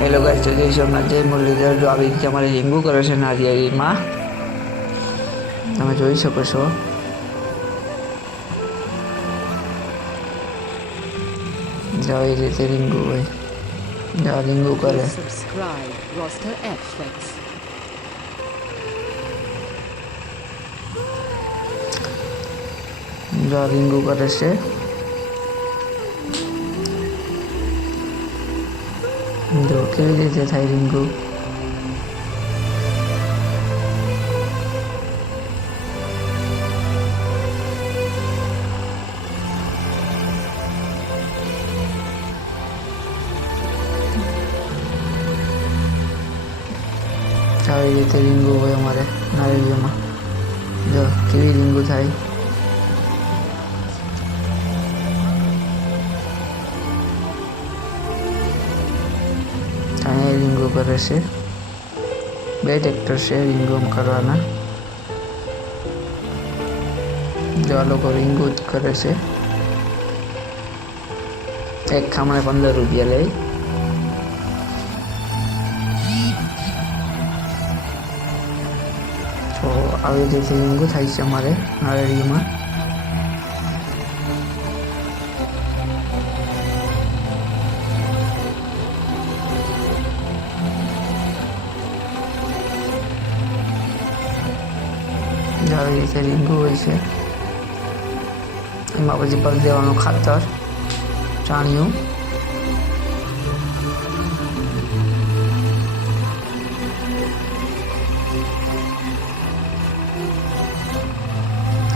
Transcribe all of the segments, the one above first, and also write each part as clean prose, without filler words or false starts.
Hello guys, તો જય સોમનાથ, જય મુરલીધર. જો આવી રીતે અમારે રીંગું કરે છે નારિયેળીમાં, તમે જોઈ શકો છો. જો આવી રીતે રીંગું હોય, જો રીંગું કરે. જો રીંગું કરે છે. જો કેવી રીતે થાય રીંગું. આવી રીતે રીંગું હોય અમારે નારિયેળીમાં. જો કેવી રીંગું થાય. અહીંયા રીંગું કરે છે. 2 ટ્રેક્ટર છે રીંગું કરવાના. જો આ લોકો રીંગું જ કરે છે. એક ખામણે 15 રૂપિયા લે. તો આવી રીતે રીંગું થાય છે અમારે નારિયેળીમાં. આવી રીતે રીંગું હોય છે. એમાં પછી ભરી દેવાનું ખાતર, ચાણિયું.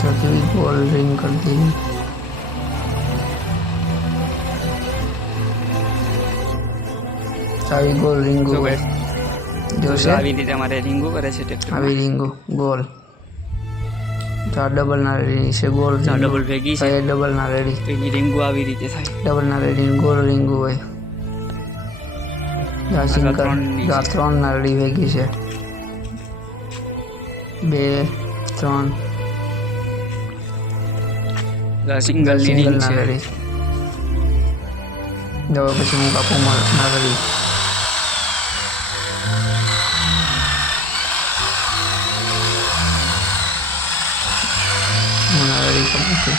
તો કેવી ગોળ રીંગ કરી દીધી. આવી ગોળ રીંગું હોય. જોશે આવી રીતે અમારે રીંગું કરે છે ટ્રેક્ટર. આવી રીંગું ગોળ. તો આ ડબલ નારેડી છે, ગોળ ડબલ ભેગી છે, ડબલ નારેડી. ભેગી રીંગું આવી રીતે થાય. ડબલ નારેડી ગોળ રીંગું હોય. આ 3 નારેડી ભેગી છે. 2 3 સિંગલ નારેડી. જો પછી હું કાપું નારેડી. નારેડી કાપું છું.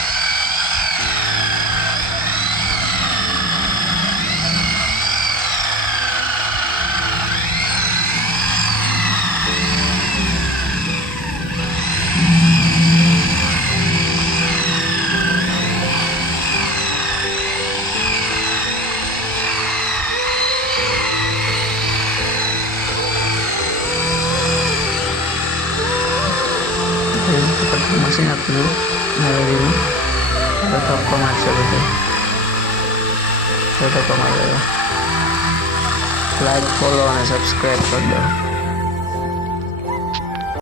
મશીન આપ્યું નારિયેળીનું. તો ટપકો મારશે બધે. તો ટપકો મારી દો. લાઈક, ફોલો અને સબસ્ક્રાઈબ કરી દો.